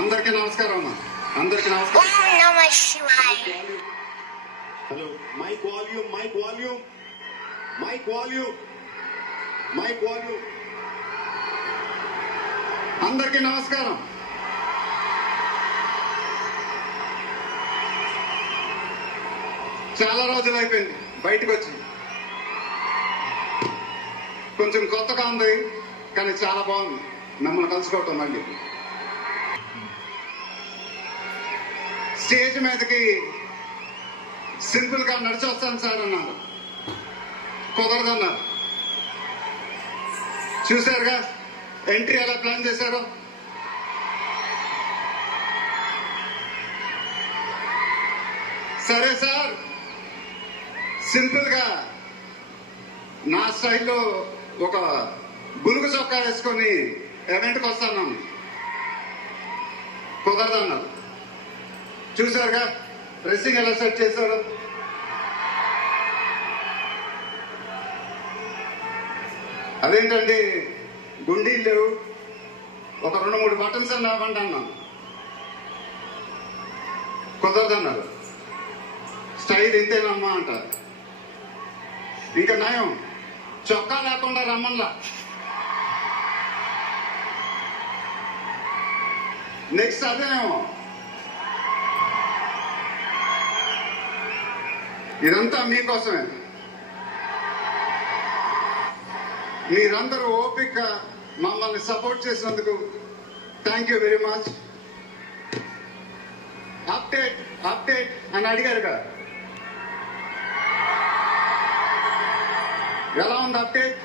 అందరికీ నమస్కారం అమ్మా. అందరికీ నమస్కారం. Hello, mic volume, mic volume, mic volume, mic volume. అందరికీ నమస్కారం. చాలా రోజులు అయిపోయింది బయటకు వచ్చి. కొంచెం కొత్తగా ఉంది కానీ చాలా బాగుంది మిమ్మల్ని కలుసుకోవటం. మళ్ళీ స్టేజ్ మీదకి సింపుల్ గా నడిచి వస్తాను సార్ అన్నారు. కుదరదన్నారు. చూశారుగా ఎంట్రీ ఎలా ప్లాన్ చేశారో. సరే సార్, సింపుల్ గా నా స్టైల్లో ఒక బులుగు చొక్కా వేసుకొని ఈవెంట్కి వస్తాను. కుదరదన్నారు. చూశారుగా డ్రెస్సింగ్ ఎలా సెట్ చేశారు. అదేంటండి గుండీలు ఒక 2-3 బటన్స్ అన్న ఇవ్వండి అన్నాను. కుదరదన్నారు. స్టైల్ ఇంతేనమ్మా అంటారు. ఇంకా నయం చొక్కా లేకుండా రమ్మన్లా. నెక్స్ట్ అదేనేమో. ఇదంతా మీకోసమే. మీరందరూ ఓపికగా మమ్మల్ని సపోర్ట్ చేసినందుకు thank you very much. Update update అని అడిగారుగా, ఎలా ఉంది అప్డేట్?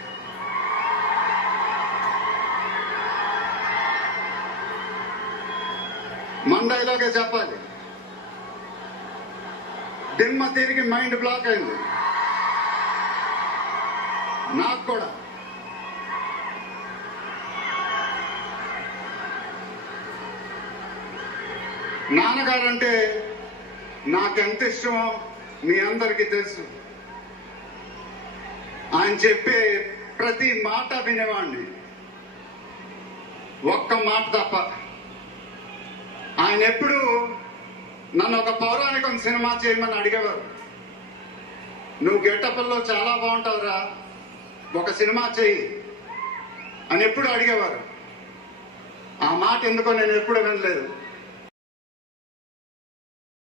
మండైలోకే చెప్పాలి. దిమ్మ తిరిగి మైండ్ బ్లాక్ అయింది నాకు కూడా. నాన్నగారంటే నాకెంత ఇష్టమో మీ అందరికీ తెలుసు. ఆయన చెప్పే ప్రతి మాట వినేవాడిని, ఒక్క మాట తప్ప. ఆయన ఎప్పుడు నన్ను ఒక పౌరాణికం సినిమా చేయమని అడిగేవారు. నువ్వు గెటప్లో చాలా బాగుంటావురా, ఒక సినిమా చెయ్యి అని ఎప్పుడు అడిగేవారు. ఆ మాట ఎందుకో నేను ఎప్పుడు వినలేదు.